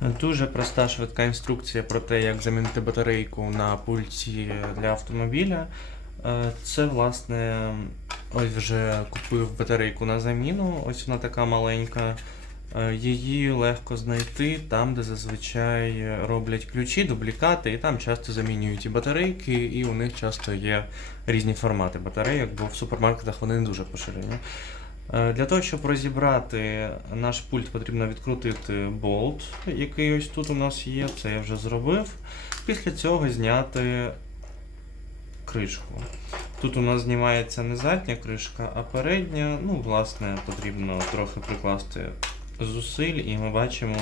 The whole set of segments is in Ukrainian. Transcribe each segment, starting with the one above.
Дуже проста швидка інструкція про те, як замінити батарейку на пульті для автомобіля. Е, Це, власне, ось вже купив батарейку на заміну, ось вона така маленька. Е, Її легко знайти там, де зазвичай роблять ключі, дублікати, і там часто замінюють і батарейки, і у них часто є різні формати батарейок, бо в супермаркетах вони не дуже поширені. Е, Для того, щоб розібрати наш пульт, потрібно відкрутити болт, який ось тут у нас є, це я вже зробив. Після цього зняти кришку. Тут у нас знімається не задня кришка, а передня. Ну, власне, потрібно трохи прикласти зусиль, і ми бачимо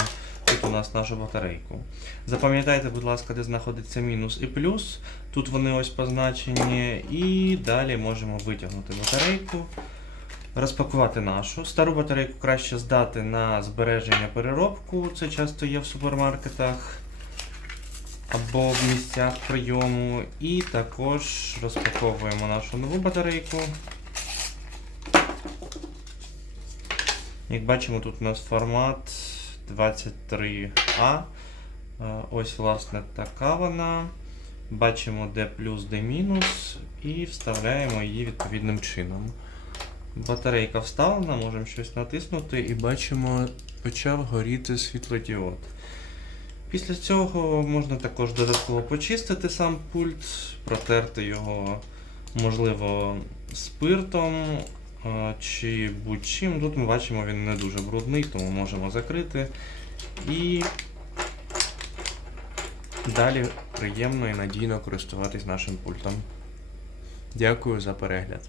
тут у нас нашу батарейку. Запам'ятайте, будь ласка, де знаходиться мінус і плюс. Тут вони ось позначені, і далі можемо витягнути батарейку. Розпакувати нашу. Стару батарейку краще здати на збереження переробку. Це часто є в супермаркетах або в місцях прийому. І також розпаковуємо нашу нову батарейку. Як бачимо, тут у нас формат 23А. Е, Ось, власне, така вона. Бачимо, де плюс, де мінус, і вставляємо її відповідним чином. Батарейка вставлена, можемо щось натиснути і бачимо, почав горіти світлодіод. Після цього можна також додатково почистити сам пульт, протерти його, можливо, спиртом чи будь-чим. Тут ми бачимо, він не дуже брудний, тому можемо закрити. І далі приємно і надійно користуватись нашим пультом. Дякую за перегляд.